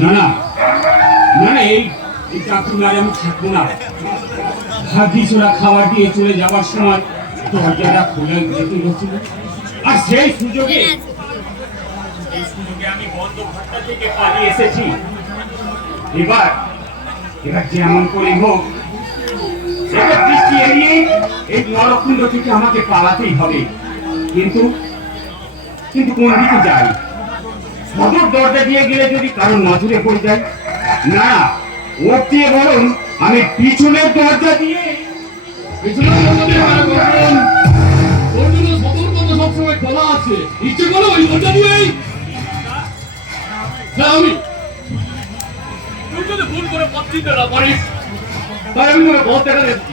না না না না, এই চাকরি আর আমি থাকবো না। ভাগ্যি ছোড়া খাবার দিয়ে চলে যাওয়ার সময় দরজাটা খুলে যেতে হচ্ছিল, আর সেই সুযোগে আমি বন্ধ ঘরটা থেকে পালিয়ে এসেছি। এবার এবার যেমন করে হোক দৃষ্টি এড়িয়ে এই নরকুণ্ড থেকে আমাকে পালাতেই হবে। কিন্তু কিন্তু কোন দিকে যাই? সদর দরজা দিয়ে গেলে যদি কারোর নজরে পড়ে যায়, না ওর দিয়ে বরং আমি পিছনের দরজা দিয়ে সবসময় খোলা আছে, ইচ্ছে করো ওই দরজা দিয়েই। হ্যাঁ আমি তুই যদি ভুল করে পথ চিনতে না পারিস, তাই আমি তোকে পথ দেখা দিচ্ছি।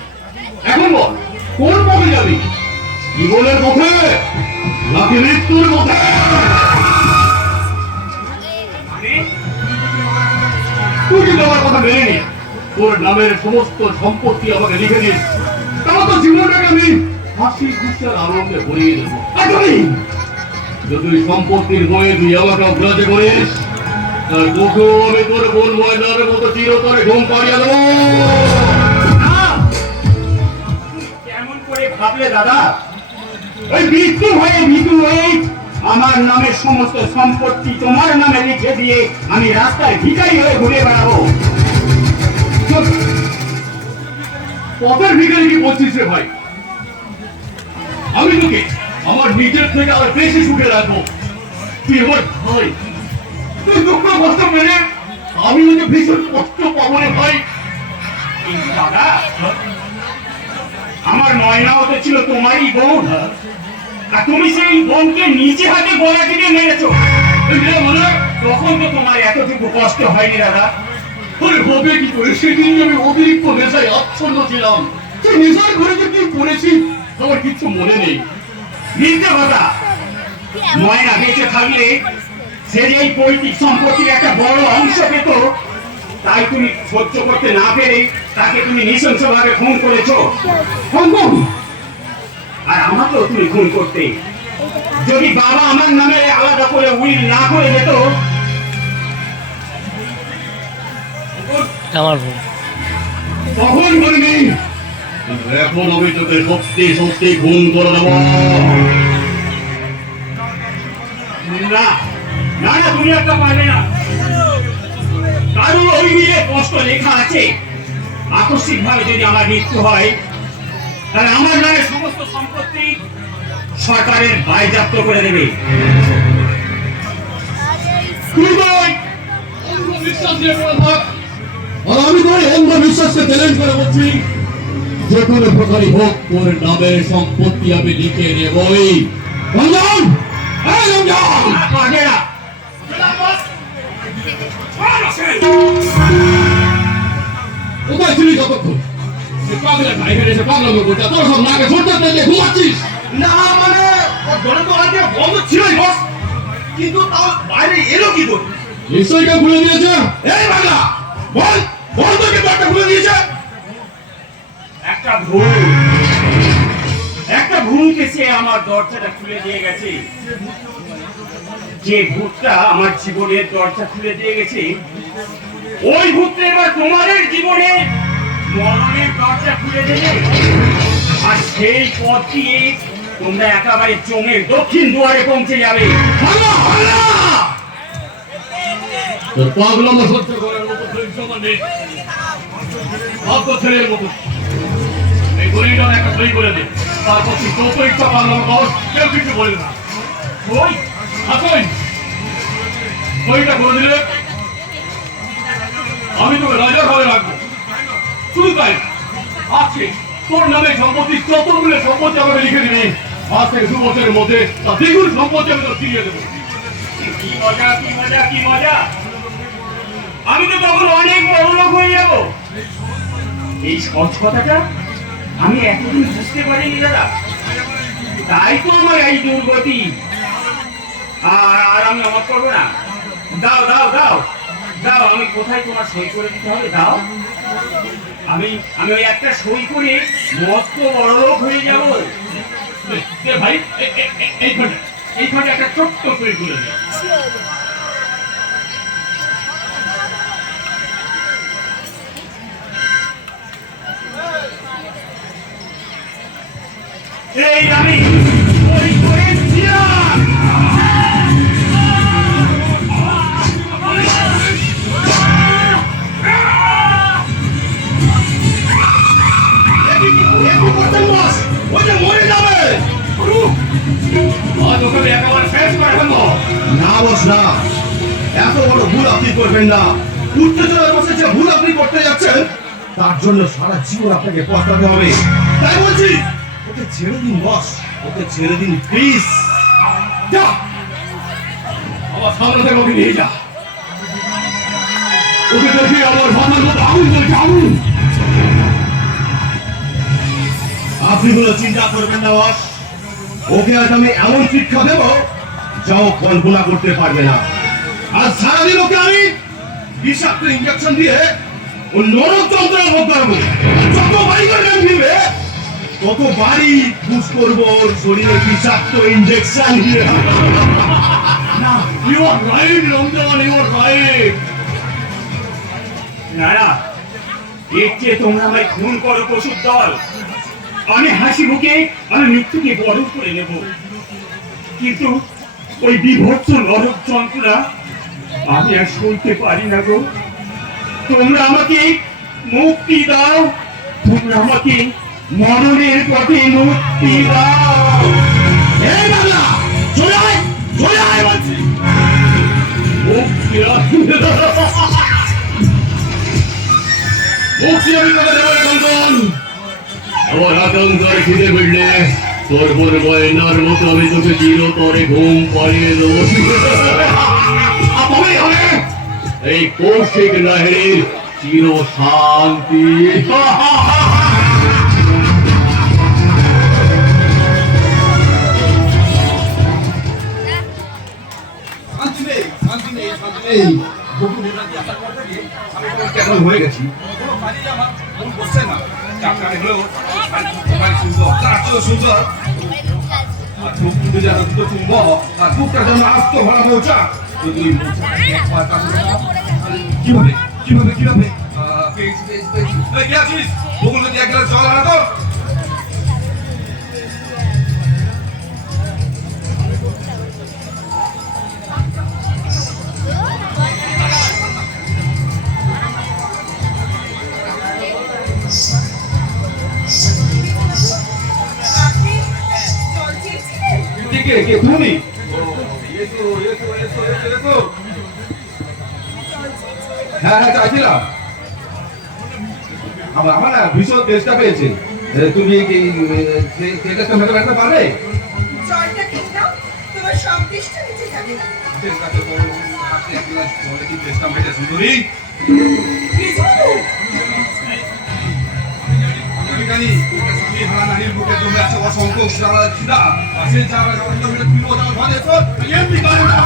এখন বল, কোন পথে যাবি? জীবনের পথে নাকি মৃত্যুর পথে? তুই কিন্তু আমার কথা মেনে নে, তোর নামের সমস্ত সম্পত্তি আমাকে লিখে দিস, তাহলে তো জীবনটাকে আমি হাসি খুশির আনন্দে ভরিয়ে দেবো। যদি সম্পত্তির বয়ে তুই আমাকে অগ্রাহ্য করিস, তার তোকেও আমি তোর বোন ময়নার মতো চিরতরে ঘুম পাড়িয়ে দেবো। কেমন করে ভাবলে দাদা? ওই মৃত্যু হয়ে মৃত্যু হয়ে আমার নামের সমস্ত সম্পত্তি তোমার নামে লিখে দিয়ে আমি রাস্তায় ভিখারি হয়ে ঘুরে বেড়াবো? পথের ভিখারি কি বলছিস রে ভাই? আমি তোকে আমার নিজের থেকে আর বেশি সুখে রাখবো। তুই আমার ভাই, তুই দুঃখ কষ্ট পেলে আমি তোকে ভীষণ কষ্ট পাবো রে ভাই। দাদা, আমার ময়নাও তো ছিল তোমারই বোন, আর তুমি সেই বোনকে নিজে হাতে গলা টিপে মেরেছো। তখন তো তোমার এতটুকু কষ্ট হয়নি দাদা? হবে কি করে? সেদিন আমি অতিরিক্ত নেশায় আচ্ছন্ন ছিলাম। সেই নেশার ঘরে যে কি করেছি আমার কিচ্ছু মনে নেই। মিথ্যে কথা। ময়না বেঁচে থাকলে সে যে এই পৈতৃক সম্পত্তির একটা বড় অংশ পেত, তাই তুমি সহ্য করতে না পেরে তাকে তুমি নৃশংসভাবে খুন করেছো। আর আমাকেও তুমি খুন করতে। যদি বাবা আমার নামে আলাদা করে উইল না করে যেত, আমার ভুল তখন বলবি এখন আমি তোকে সত্যি সত্যি খুন করে দেব। না না না, তুমি একটা পারবে না। কারণ ওই মিলে স্পষ্ট লেখা আছে, আকস্মিক ভাবে যদি আমার মৃত্যু হয় তাহলে আমার নামে সমস্ত সম্পত্তি সরকারের বাজেয়াপ্ত করে দেবে। আমি তোর অন্ধবিশ্বাসকে চ্যালেঞ্জ করে বলছি, যে কোনো প্রকারই হোক তোর নামের সম্পত্তি আমি লিখে দেবই। রঞ্জন, এই রঞ্জন, কোথায় ছিলি যতক্ষণ? পাগলের ভাই এসে পাগলামি করছে, তোর সব নাকে সরকার দিয়ে ঘুমাচ্ছিস? না মানে ঘরে তো আগে বন্ধ ছিলই বস, কিন্তু তাও বাইরে এলো কি করে? নিশ্চয়ই কেউ খুলে দিয়েছে। এই বাংলা বল, বল তো কে দরজা খুলে দিয়েছে? একটা ভূতকে সে আমার দরজাটা খুলে দিয়ে গেছে। যে ভূতটা আমার জীবনের দরজা খুলে দিয়ে গেছে, ওই ভূতটা এবার তোমাদের জীবনে মরণের দরজা খুলে দেবে। আর সেই পথ দিয়ে তোমরা একেবারে চোঙের দক্ষিণ দুয়ারে পৌঁছে যাবে। তোর পাগলাম সহ্য করার মতো সময় নেই। ভাগ্য ছেলের মতো এই গরিবটা একটা সই করে দে, তারপর তুই যত ইচ্ছা পাগলাম কর, কেউ কিছু বলবে না। ওই আসুন, সইটা করে দিলে আমি তোকে রাজার ঘরে রাখবো। শুধু তাই আজকে তোর নামে সম্পত্তি যতগুলো সম্পত্তি আমাকে লিখে দিবি, আজ থেকে 2 বছরের মধ্যে তার দ্বিগুণ সম্পত্তি আমি তোর ফিরিয়ে দেবো। কি মজা কি মজা কি মজা! আমি তো তখন অনেক বড় লোক হয়ে যাব। এই সহজ কথাটা আমি এতদিন বুঝতে পারিনি দাদা, তাই তো আমার এই দুর্গতি। আর আমি অবাক করবো না। দাও দাও দাও দাও, আমি কোথায় তোমার সই করে দিতে হবে দাও। আমি আমি ওই একটা সই করে মস্ত বড় লোক হয়ে যাবো। ভাই এইখানে একটা ছোট্ট সই করে দেয়। এই আমি সই করেছিলাম। ওই যে মরে যাবে। আজ ওকে একেবারে শেষ করে ফেলবো। না বস না, এত বড় ভুল আপনি করবেন না। উত্তেজনার বসে যে ভুল আপনি করতে যাচ্ছেন তার জন্য সারা জীবন আপনাকে পস্তাতে হবে। তাই বলছি ওকে ছেড়ে দিন বস, ওকে ছেড়ে দিন প্লিজ। যা, আমার সামনে থেকে ওকে নিয়ে যা। ওকে দেখি আমার মাথার মধ্যে আগুন জ্বলছে, আগুন। আপনি কোনো চিন্তা করবেন না বস, ওকে আজ আমি এমন শিক্ষা দেব যাও কল্পনা করতে পারবে না। আর সারাদিন ওকে আমি বিষাক্ত ইঞ্জেকশন দিয়ে ও নরক যন্ত্রণা ভোগ করাবো। যত বাড়ি করে গান ফিরবে তত বাড়ি পুশ করবো ওর শরীরে বিষাক্ত ইঞ্জেকশন দিয়ে। You are right, Ramzan, you are right. না না, এর চেয়ে তোমরা আমায় খুন করো পশুর দল। আমি হাসি মুখে আমি মৃত্যুকে বরণ করে নেব, কিন্তু ওই বিভৎস নরক যন্ত্রণা আমি আর সইতে পারি না গো। তোমরা আমাকে মুক্তি দাও, তোমরা আমাকে মরণের পথে মুক্তি দাও। এই বাংলা চলে আয়, চলে আয় বলছি। মুক্তি আমি তোকে দেবো রমজান। আমার আতঙ্কার খিদে ফিরলে তোর পর গয়নার মতো আমি তোকে চিরতরে ঘুম পাড়িয়ে দেবো। তবেই হবে এই কৌশিক লাহিড়ির চির শান্তি। শান্তি নেই, শান্তি নেই, শান্তি নেই। বহু নেতা দিয়ে আসার পর থেকে আমি কেমন হয়ে গেছি, কোনো কাজেই আমার মন বসছে না। চাকরি হলেও বাড়ি সুন্দর, তার চেয়েও সুন্দর। আর চোখ মুখে যেন দুটো চুম্ব, আর বুকটা যেন আস্ত ভরা মৌচা। যদি ওই মৌচাটাকে একবার কাছে দাও, তাহলে কিভাবে কিভাবে কিভাবে পেয়েছি পেয়েছি পেয়েছি। এই কে আছিস? বকুল যদি এক গ্লাস জল আনা তো। কে কে তুমি? এসো এসো এসো এসো এসো। হ্যাঁ হ্যাঁ চাইছিলাম। আমার না ভীষণ চেষ্টা পেয়েছে। তুমি কি চেষ্টা মেরে রাখতে পারবে? জলটা খেয়ে নাও, তোমার সব দৃষ্টি মিটে যাবে। চেষ্টাতে বড় হাতে এক গ্লাস জলে কি চেষ্টা মেটে সুন্দরী? বিজু, আমি জানি তোমাকে স্বামী হারা নারীর বুকে জমে আছে অসংখ্য খিদা। আর সেই চারা যখন তুমি তুলো যখন ঘরে এসো এমনি করে না।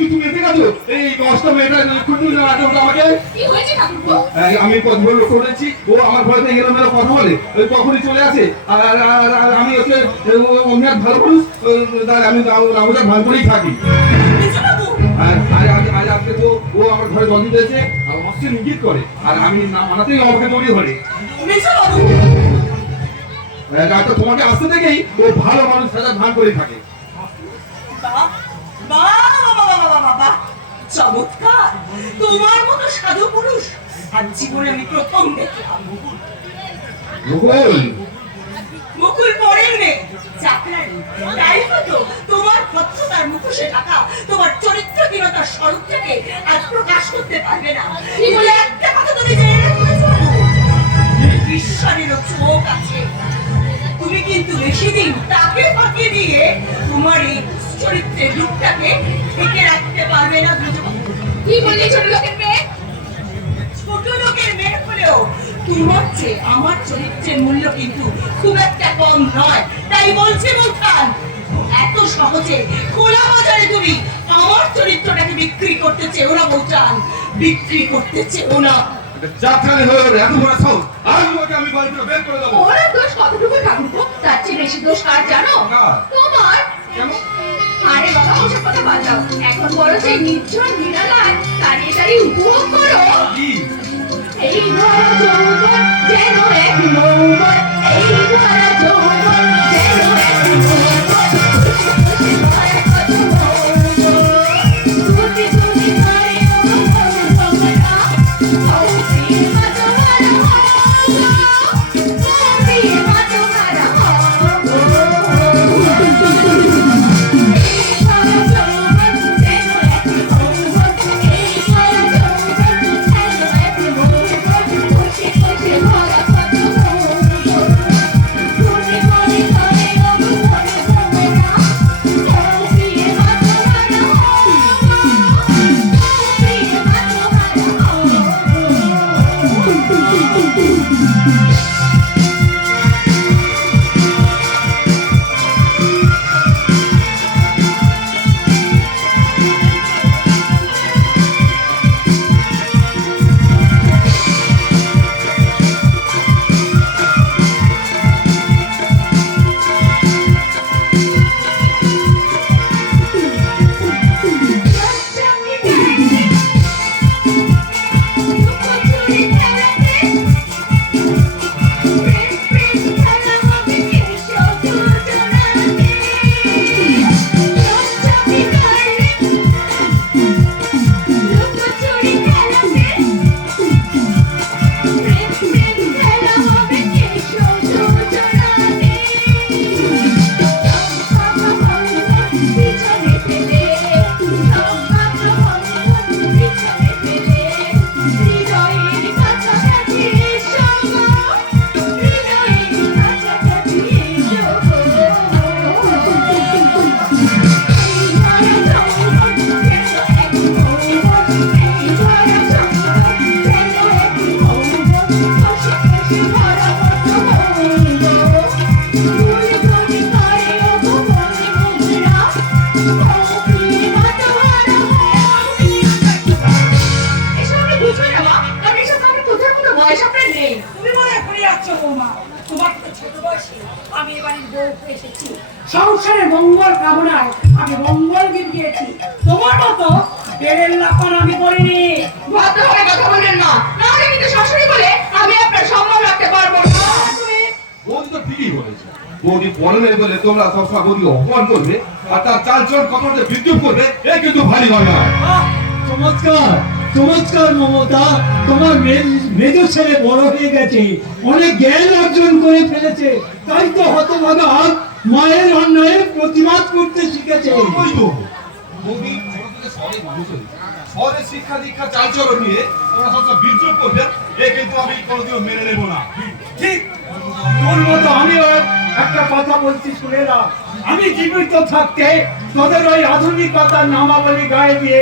তুমি এসে গেছো? এই কষ্ট মেয়েটা খুঁজু না আমাকে। কি হয়েছে ঠাকুরপো? আমি কতগুলো লক্ষ্য করেছি, ও আমার ঘরেতে গেলাম কথা বলে ওই কখনই চলে আসে। আর আমি হচ্ছে অন্য এক ভালো মানুষ, আমি আমাদের ভালো করেই থাকি। বিজু বাবু, আর আজ আজকে তো ও আমার ঘরে জল দিয়েছে আর অস্থির ইঙ্গিত করে, আর আমি না মানাতেই আমাকে জড়িয়ে ধরে। বিজু বাবু, তো তোমাকে আসতে থেকেই ও ভালো মানুষ সাজা ভান করে থাকে। বাহ বাহ বাহ বাহ বাহ বাহ, চমৎকার! তোমার মতো সাধু পুরুষ আজ জীবনে আমি প্রথম দেখলাম। মুকুল, মুকুল পরের মেয়ে, চাকরানি। তাই হতো তোমার ভদ্রতার মুখোশে ঢাকা তোমার চরিত্রহীনতার স্বরূপ থেকে আজ প্রকাশ করতে পারবে না। বলে একটা কথা তুমি জেনে রেখেছো, ঈশ্বরেরও চোখ আছে। তুমি কিন্তু বেশি দিন তাকে ফাঁকি দিয়ে তোমার এই চরিত্রের রূপটাকে ঢেকে রাখতে পারবে না। কি বললি ছোট লোকের মেয়ে? ছোট লোকের মেয়ে হলেও তোমার চেয়ে আমার চরিত্রের মূল্য কিন্তু খুব একটা কম নয়। তাই বলছি মুখান, এত সহজে খোলা বাজারে তুমি আমার চরিত্রটাকে বিক্রি করতে চেও না বউচান, বিক্রি করতে চেও না। যাত্রালে হয়ে ওর এত বড় সাহস, আজ ওকে আমি বাড়ি থেকে বের করে দেবো। ওর দোষ কতটুকু ঠাকুরপো, তার চেয়ে বেশি দোষ কার জানো? কার? তোমার। কেমন? আরে বাবা ওসব কথা বাদ দাও, এখন বড় যে নির্জন নিরালায় দাঁড়িয়ে দাঁড়িয়ে উপভোগ করো। কি? এই ভরা যৌবন যেন এক নৌবন, এই ভরা যৌবন যেন এক নৌবন, খুশি ভরা কত মৌবন, তুতি তুতি করে তোমরা, খুশি মা তোমারা হও, খুশি মা তোমারা সংসারের মঙ্গল কামনায় আমি মঙ্গল গীত গিয়েছি, তোমার মতো বেড়ের লাপান আমি করিনি। ভদ্রভাবে কথা বলবেন না, নাহলে কিন্তু শাশুড়ি বলে আমি আপনার সম্মান রাখতে পারবো না। বৌদি তো ঠিকই বলেছে। বৌদি পরনের বলে তোমরা সবসময় বৌদিকে অপমান করবে আর তার চালচলন কথাটা বিদ্রুপ করবে, এ কিন্তু ভারী হয় না। চমৎকার চমৎকার মমতা, তোমার মেজ ছেলে বড় হয়ে গেছে, অনেক জ্ঞান অর্জন করে ফেলেছে, তাই তো হতভাগা মায়ের অন্যায়ের প্রতিবাদ করতে শিখেছে। ওই তো বৌদি ছোট থেকে শহরে মানুষ হয়েছে, শহরের শিক্ষা দীক্ষা চালচলন নিয়ে তোমরা সবসময় বিদ্রুপ করবে, এ কিন্তু আমি কোনোদিনও মেনে নেবো না। ঠিক তোর মতো আমিও একটা কথা বলছি শুনে না, আমি জীবিত থাকতে তোদের ওই আধুনিকতার নামাবলী গায়ে দিয়ে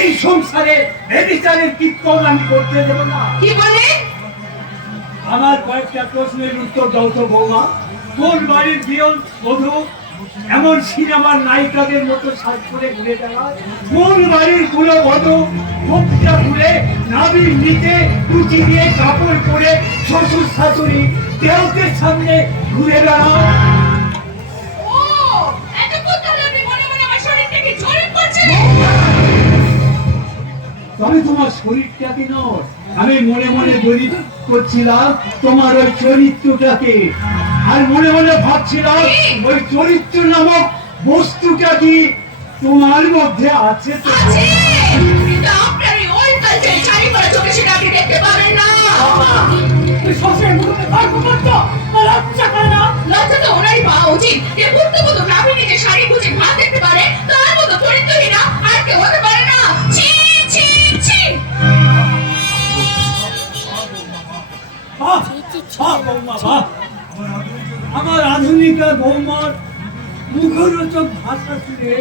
এই সংসারে ব্যভিচারের কীর্তন আমি করতে দেব না। কি বলে? আমার কয়েকটা প্রশ্নের উত্তর দাও তো বৌমা। কোন বাড়ির বিয়ন বধূ এমন সিনেমার নায়িকাদের মতো সাজ করে ঘুরে বেড়ায়? কোন বাড়ির কুলবধূ মুখটা খুলে নাভির নিচে কুচি দিয়ে কাপড় পরে শ্বশুর শাশুড়ি দেওতের সামনে ঘুরে বেড়ায়? ও এতক্ষণ ধরে আপনি মনে মনে আমার শরীরটাকে জোরে করছেন। তবে তোমার শরীরটাকে নয়, আমি মনে মনে জড়িত করছিলাম তোমার ওই চরিত্রটাকে, আর মনে মনে ভাবছিলাম ওই চরিত্র নামক বস্তুটা কি তোমার মধ্যে আছে। তো আছে, কিন্তু আপনার এই ওই কালচারে শাড়ি পরা চোখে সেটা আপনি দেখতে পাবেন না। শ্বশুরের মুখে তর্ক করতো, লজ্জা করে না? লজ্জা তো ওনারই পাওয়া উচিত, যে পুত্রবধূ নাভি নিজে শাড়ি খুঁজে ভাত দেখতে পারে, তার মতো চরিত্রহীনা আর কেউ হতে পারে না। ছি ছি ছি। বাহ, বাহ বৌমা, বাহ। আমার আধুনিকা বৌমার মুখরোচক ভাষা শুনে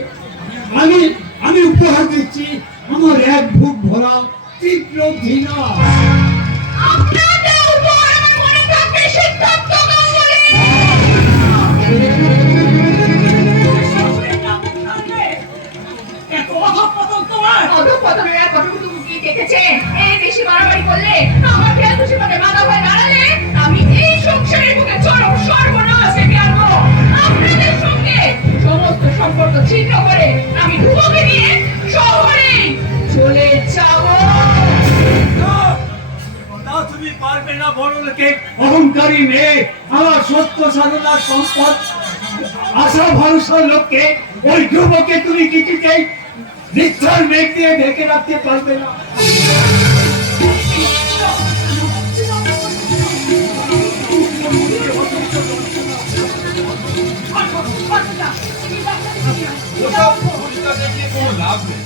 আমি উপহার দিচ্ছি আমার এক বুক ভরা তীব্র ঘৃণা। আপনাদের উপর আমার মনে থাকবে সিদ্ধান্ত গাঙ্গুলি। তুমি পারবে না বড় লোকে অহংকারী মেয়ে আমার সত্য সাধনার সম্পদ আশা ভরসার লোককে ওই যুবকে তুমি কিছুতেই মিথ্যার মেঘ দিয়ে ঢেকে রাখতে পারবে না। ওসব ভূমিকা দেখিয়ে কোনো লাভ নেই।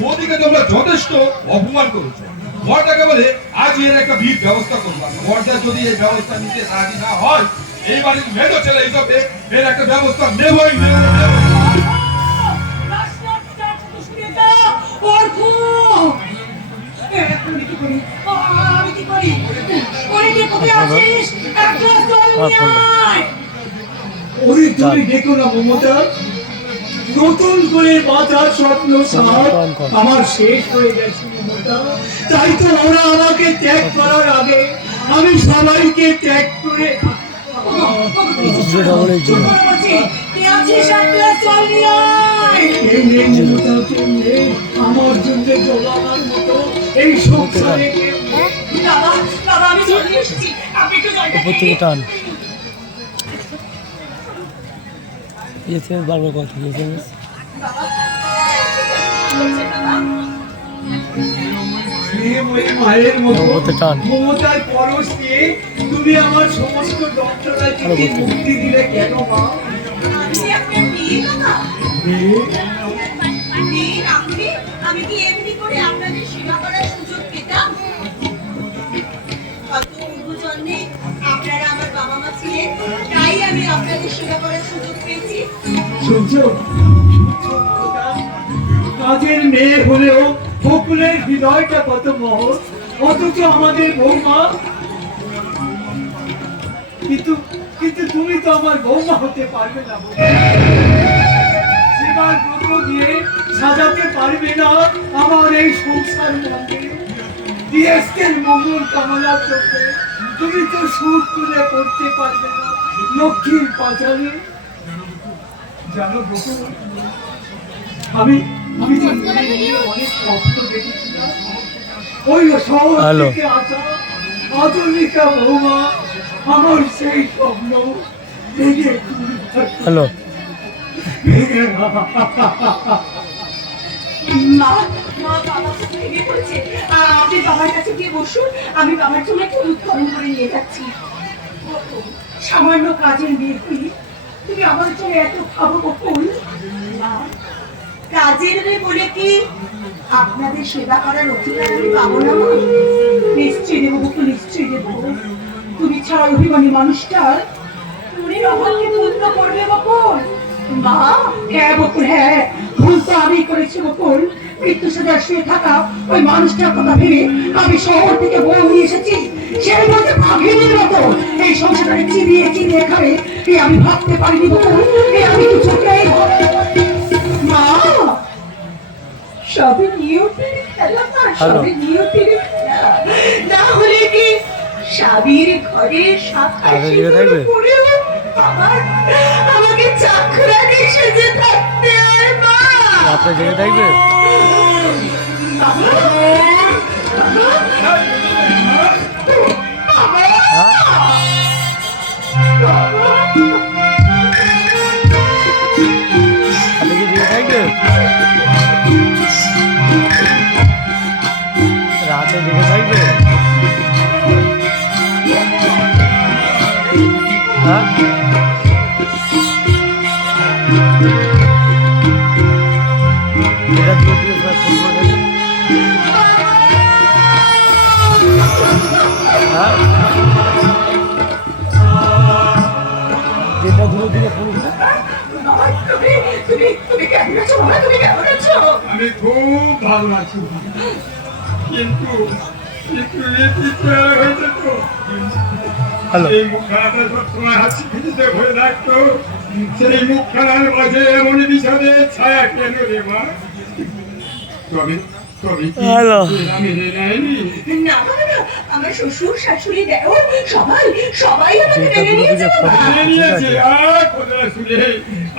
মোদিকে তোমরা যথেষ্ট অপমান করেছো। বরটাকে বলে আজ এর একটা বিহিত ব্যবস্থা করবো। বরটা যদি এই ব্যবস্থা নিতে রাজি না হয়, এই বাড়ির মেজো ছেলে হিসাবে এর একটা ব্যবস্থা নেবই নেব। ওরে তুমি দেখো না মমতা, নতুন করে বাঁচার স্বপ্ন সার আমার শেষ হয়ে গেছে মমতা। তাই তো ওরা আমাকে ত্যাগ করার আগে আমি সবাইকে ত্যাগ করে এই নে মমতা, কেউ নেই আমার জন্য জলাবার মতো এই সংসারে কেউ নেই। দাদা দাদা আমি চলে এসেছি, আপনি একটু জলটা উপর থেকে টান এসএমএস বারবার কথা এসএমএস মায়ের মতো ওতে টান। মমতার পরশ দিয়ে তুমি আমার সমস্ত যন্ত্রণা থেকে মুক্তি দিলে কেন মা? আমি আপনার মেয়ে দাদা। মেয়ে? মেয়ে আপনি, আমি কি এমনি করে আপনাদের সেবা করার সুযোগ পেতাম? হয়তো পূর্বজন্মে আপনারা আমার বাবা মা ছিলেন, তাই আমি আপনাদের সেবা করার সুযোগ পেয়েছি। শুনছো? কাজের মেয়ে হলেও বকুলের হৃদয়টা কত মহৎ, অথচ আমাদের বৌমা। কিন্তু কিন্তু তুমি তো আমার বৌমা হতে পারবে না। সেবার ব্রত দিয়ে সাজাতে পারবে না আমার এই সংসার মন্দির। দিয়েছেন মঙ্গল কামনার চোখে, তুমি তো সুর তুলে পড়তে পারবে না লক্ষ্মীর পাঁচালে। জানো বকুল, আমি আমি জীবনে অনেক স্বপ্ন দেখেছিলাম। ওই শহর থেকে আসা আধুনিকা বৌমা আমার সেই স্বপ্ন ভেঙে হ্যালো মা মা বাবা তো ভেঙে পড়েছে। আপনি বাবার কাছে গিয়ে বসুন, আমি বাবার জন্য একটু উৎকরণ করে নিয়ে যাচ্ছি। সামান্য কাজের মেয়ে তুই, তুমি আমার জন্য এত খাবো বকুল। মা, কাজের মেয়ে বলে কি আপনাদের সেবা করার অধিকার আমি পাবো না? মা নিশ্চয়ই দেবো বকুল, নিশ্চয়ই দেবো। তুমি ছাড়া অভিমানী মানুষটা মনের অভাবকে পূর্ণ করবে বকুল। মা, হ্যাঁ বকুল, হ্যাঁ, ভুল তো আমি করেছি বকুল। মৃত্যু সজ্জা শুয়ে থাকা ওই মানুষটার কথা ভেবে আমি শহর থেকে বউ নিয়ে এসেছি। সেই বলতে ভাগিনীর মতো এই সংসারটাকে চিবিয়ে চিবিয়ে খাবে, এ আমি ভাবতে পারিনি বকুল, এ আমি কিছুতেই ভাবতে পারিনি। মা, সবে নিয়তির খেলা না, সবে নিয়তির খেলা। না হলে কি স্বামীর ঘরে সাত পরেও আমাকে চাকরানি সেজে থাকতে হয় মা। রাতে জেগে থাকবে? হ্যাঁ? রাতে কি জেগে থাকবে? রাতে জেগে থাকবে? হ্যাঁ? এটা দিয়ে দিয়ে ফোন করে দেবে। হ্যাঁ? যেটা দূরে দিকে ফোন করে। তুমি কেমন আছো বাবা? তুমি কেমন আছো? আমি খুব ভালো আছি, কিন্তু হয়েছে তো হ্যালো এই মুখখানাটা সবসময় হাসি খুশিতে ভরে থাকতো, সেই মুখখানার মাঝে এমন বিষাদের ছায়া কেন রে মা? তবে তবে কি হ্যালো। আমি নেয়নি? না বাবা, না, আমার শ্বশুর শাশুড়ি দেওর সবাই সবাই আমাকে মেনে নিয়েছে বাবা। মেনে নিয়েছে, আর কথা শুনে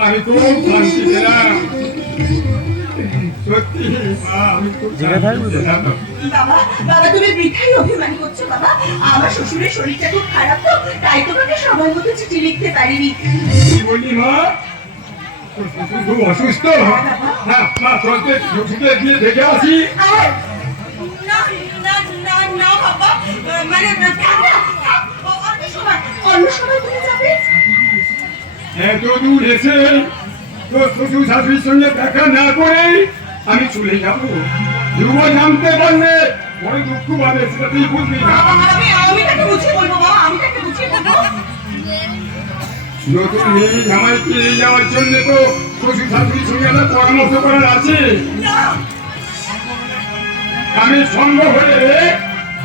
আমি তো শান্তি পেলাম। সত্যি মা, আমি খুব জেগে থাকবে তো? বাবা বাবা তুমি বৃথাই অভিমান করছো বাবা, আমার শ্বশুরের শরীরটা খুব খারাপ তো, তাই তোমাকে সময় মতো চিঠি লিখতে পারিনি। কি বলি মা? তোর শ্বশুর খুব অসুস্থ? হ্যাঁ মা, চলতে শ্বশুরকে গিয়ে দেখে আসি। আর না না না না বাবা, মানে থাক না, থাক, অন্য সময় তুমি যাবে। এত দূর এসে তোর শ্বশুর শাশুড়ির সঙ্গে দেখা না করেই আমি চলে যাবো? ধ্রুব জানতে পারলে বড় দুঃখ পাবে, সেটা তুই বুঝবি না। আমি তাকে বুঝিয়ে বলবো বাবা, আমি তাকে বুঝিয়ে বলবো। নতুন মেয়ে জামাইকে নিয়ে যাওয়ার জন্য তো শ্বশুর শাশুড়ির সঙ্গে একটা পরামর্শ করার আছে। না আমি সম্ভব হলে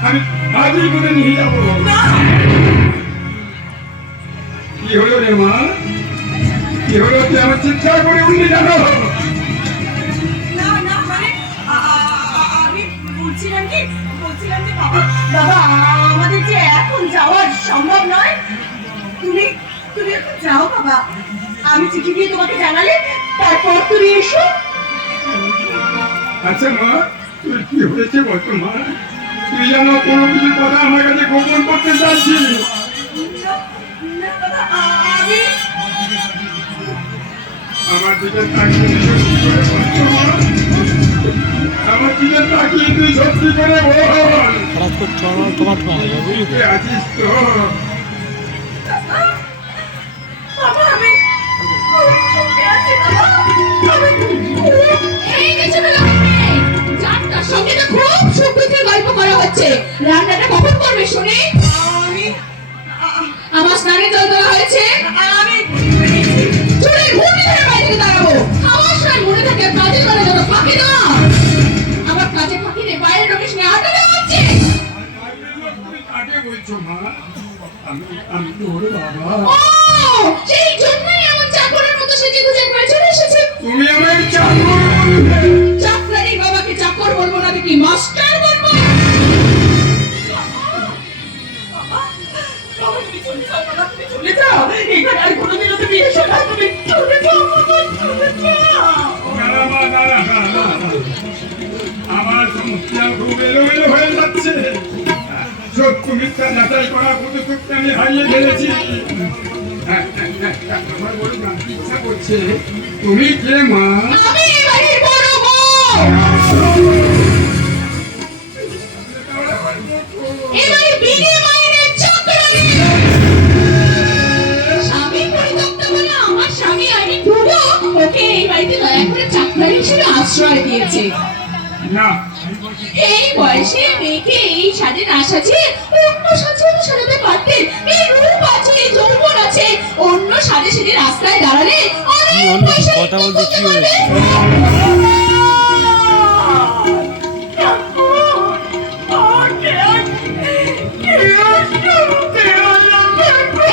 আমি আজই করে নিয়ে যাবো। না কি হলো রে মা? কি হলো? তুই আমার চিৎকার করে উঠলি জানো? না না মানে আমি বলছিলাম কি বাবা বাবা আমাদের যে এখন যাওয়া সম্ভব নয়, তুমি তুমি এখন যাও বাবা, আমি চিঠি দিয়ে তোমাকে জানালে তারপর তুমি এসো। আচ্ছা মা, তুই কি হয়েছে বলতো মা? তুই যেন কোনো কিছু কথা আমার কাছে গোপন করতে চাচ্ছিস। না বাবা আমি আমার দিকে তাকিয়ে তুই সত্যি করে বলতো মা? আমার দিকে তাকিয়ে তুই সত্যি করে বল, হঠাৎ করে চড়া তোমার বুঝলি তো? তুই আছিস তো? বাবা আমি চলে আছি বাবা। এই যে ছোট লোককে, যার সঙ্গে তো খুব সুখ দুঃখের গল্প করা হচ্ছে, রান্নাটা কখন করবে শুনি? আমি আমার স্নানে জল দেওয়া হয়েছে, আমি চুলের ঘুরনি ধরে বাইরে থেকে দাঁড়াবো। খাওয়ার সময় মনে থাকে কাজে করে যত ফাঁকি দাও, আমার কাজে ফাঁকি নেই, বাইরে ঢুকিস না, আটা দেওয়া হচ্ছে। তুমি কাকে বলছো মা? আমি তোর বাবা। ও, সেই জন্যই এমন চাকরের মতো সেজে গুজে করে চলে এসেছে। তুমি আমার চাকর বলবে? চাকরানি বাবাকে চাকর বলবো না, কি মাস্টার বলবো? বাবা তুমি চলে যাও বাবা, তুমি চলে যাও, এখানে আর কোনোদিনও তুমি এসো না, তুমি চলে যাও বাবা, চলে যাও। না, মা, না, না, না, না, না। আমার সমস্যা খুব এলোমেলো হয়ে যাচ্ছে। সত্য মিথ্যা যাচাই করা প্রতিশ্রুতি আমি হারিয়ে ফেলেছি। আমার বড় জানতে ইচ্ছা করছে, তুমি কে মা? আমি এই বাড়ির বড় বউ, এবারে বিনে মাইনের চাকরানি। স্বামী পরিত্যক্ত বলে আমার স্বামী আমি দুটো ওকে এই বাড়িতে দয়া করে চাকরানি হিসেবে আশ্রয় দিয়েছে। না, এই বয়সে মেয়েকে এই সাজে না সাজিয়ে অন্য সাজে তো সাজাতে পারতেন। এই রূপ আছে, এই যৌবন আছে, অন্য সাজে সেজে রাস্তায় দাঁড়ালে অনেক হলো? পয়সা কথা ইনকাম বলতে করতে কি হয়েছে? পারবে।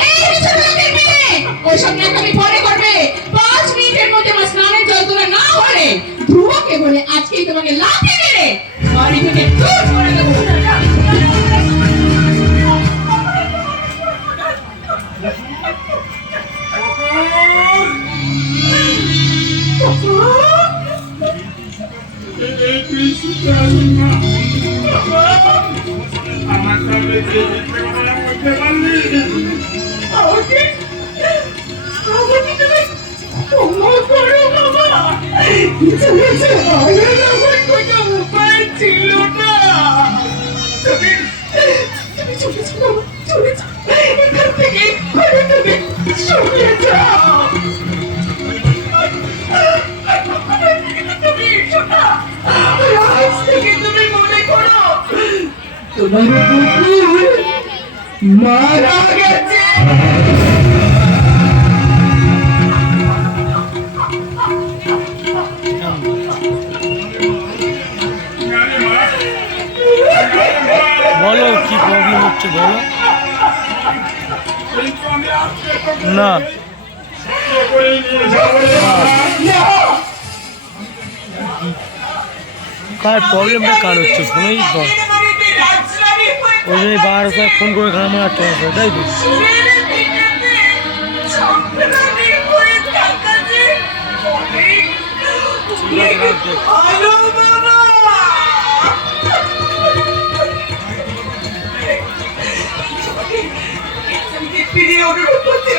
এই ছোট লোকের মেয়ে, ওসব ন্যাকামি পরে করবে। 5 মিনিটের মধ্যে আমার স্নানের জল তোলা না হলে ধ্রুবকে বলে আজকেই তোমাকে লাথি মেরে বাড়ি থেকে দূর করে দেবো। এই তুই শিখালি না। আমার সামনে যে মিথ্যে কথা বলতে পারলি? আমাকে তুমি ক্ষমা করো বাবা, কিছু কিছু বলার আমার কোনো উপায় ছিল না। তুমি তুমি চলে যাও বাবা, চলে যাও এখান থেকে, এক্ষুনি তুমি চলে যাও। তুমি এসো না, আজ থেকে তুমি মনে করো তোমার কুকুর মারা গেছে। বলো কি প্রবলেম হচ্ছে বলো। কিন্তু আমি আজকে তোকে না সঙ্গে করে নিয়ে যাবো রে মা। কার প্রবলেমটা কার হচ্ছে শোনাই তো, ওই জন্যই বারবার ফোন করে খারাপ আমার একটা তাই তো। আলো বাবা ফিরিয়ে অনুরোধ করতে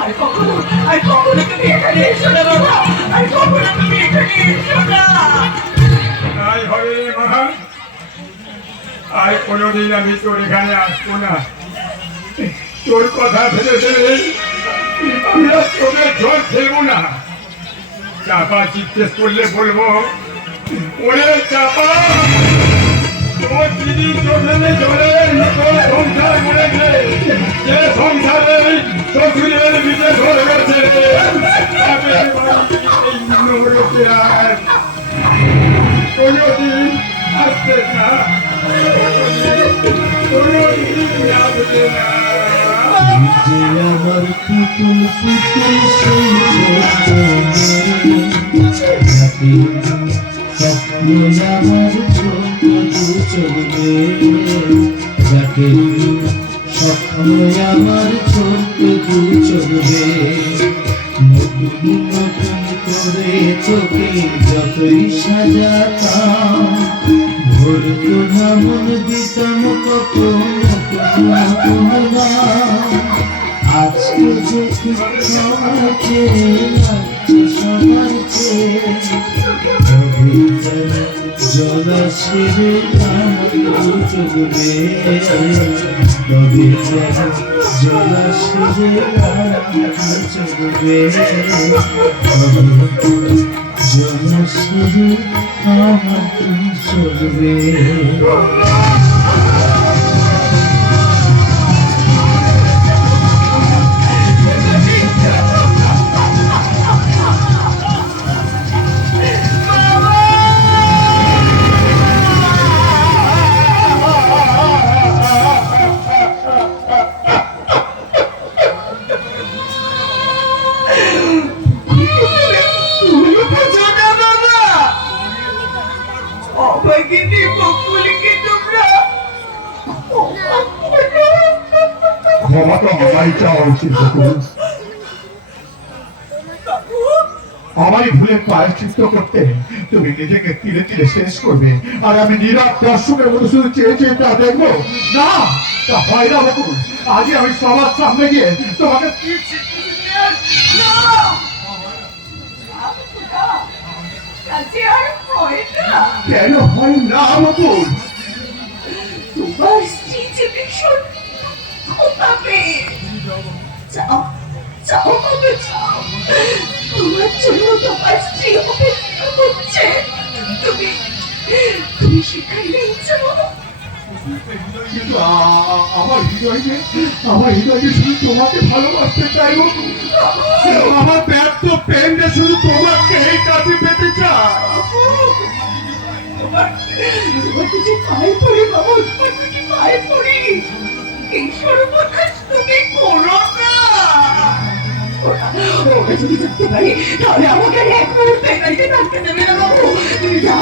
আর কখনো তুমি এখানে এসো না বাবা, আর কখনো তুমি এখানে এসো না। তাই হবে রে মা, আর কোনোদিন আমি তোর এখানে আসবো না। তোর কথা ভেবে ভেবে আমি আর তোকে জল ফেলবো না। চাপা জিজ্ঞেস করলে বলবো, ওরে চাপা, তোর দিদি চোখে জলে তোর সংসার করেছে, যে সংসারে শ্বশুরের বিদেশ হয়ে গেছে। বাপের বাড়ি এই নোংরাতে আর কোনোদিন আসবে না, কোনোদিন আসবে না। যে আমার পুতুল পুতুল সেই স্বপ্ন আমার ছোট চলবে, যাকে স্বপ্ন আমার ছোট চলবে। নতুন নতুন করে তোকে যতই সাজাতাম, ভরতো না মন দিতাম কত আজকে যে সবার চেয়ে সবার চেয়ে জলাশয়ে আমার চলবে, তবে জলাশয়ে আমার চলবে, জলাশয়ে আমার চলবে। ক্ষমা তো আমারই চাওয়া উচিত বকুল। আমারই ভুলের প্রায়শ্চিত্ত করতে তুমি নিজেকে তিলে তিলে শেষ করবে, আর আমি নীরব দর্শকের মতো শুধু চেয়ে চেয়ে তা দেখবো না। তা হয় না বকুল। আজই আমি সবার সামনে গিয়ে তোমাকে কেন হয় না বকুল? তোমার স্ত্রী যে ভীষণ খোঁপাবে। যাও যাও বাবা যাও, তোমার জন্য তোমার স্ত্রী অপেক্ষা করছে। তুমি তুমি সেখানে যাও। কিন্তু আমার হৃদয়ে শুধু তোমাকে ভালোবাসতে চাইবো। আমার ব্যর্থ প্রেমে শুধু তোমাকে এই কাছে পেতে চাই। তোমার যে পায়ে পড়ি বাবা, তোমার যে পায়ে পড়ি, এই সর্বনাশ তুমি করো না। ওরা যদি থাকতে পারে তাহলে আমাকে এক মুহূর্তে বাড়িতে থাকতে দেবে না বাবু। তুমি যাও।